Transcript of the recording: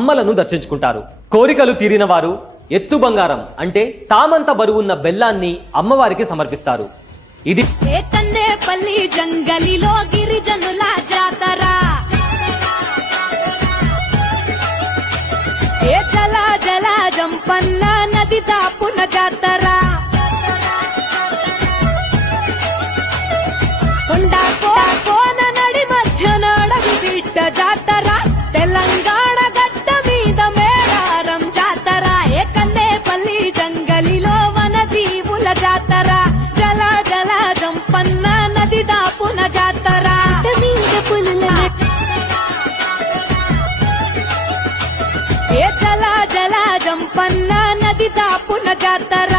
అమ్మలను దర్శించుకుంటారు. కోరికలు తీరిన వారు ఎత్తు బంగారం అంటే తామంత బరువున్న బెల్లాన్ని అమ్మవారికి సమర్పిస్తారు. ఇది కన్నేపల్లి జంగలిలో గిరిజనుల జాతర, జల జల జంపన్న నది దాపున జాతర, కోన నడి మధ్య నడవి బిడ్డ జాతర, తెలంగాణ గడ్డ మీద మేడారం జాతర, కన్నేపల్లి జంగలిలో వన జీవుల జాతర, జల జల జంపన్న నది దాపున జాతర, జల జల జంపన్న నది దాపున జాతర.